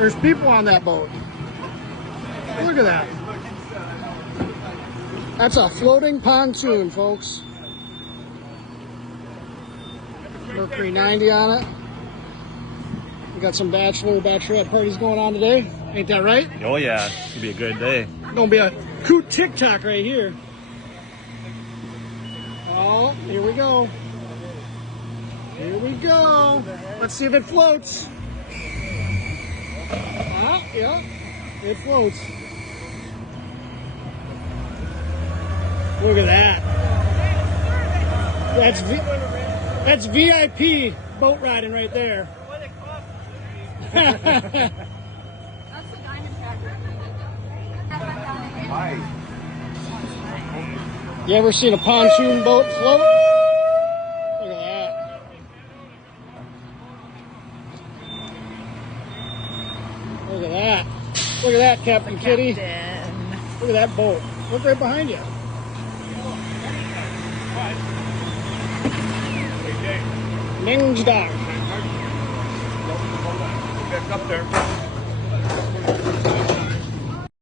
There's people on that boat. Look at that. That's a floating pontoon, folks. Mercury 90 on it. We got some bachelorette parties going on today. Ain't that right? Oh yeah, it's gonna be a good day. Gonna be a coot TikTok right here. Oh, here we go. Here we go. Let's see if it floats. Ah, yeah, it floats. Look at that. That's VIP boat riding right there. That's the diamond tracker. You ever seen a pontoon boat float? Look at that. Look at that. Look at that, Captain Kitty. Look at that boat. Look right behind you. Ming's Dock. Back up there.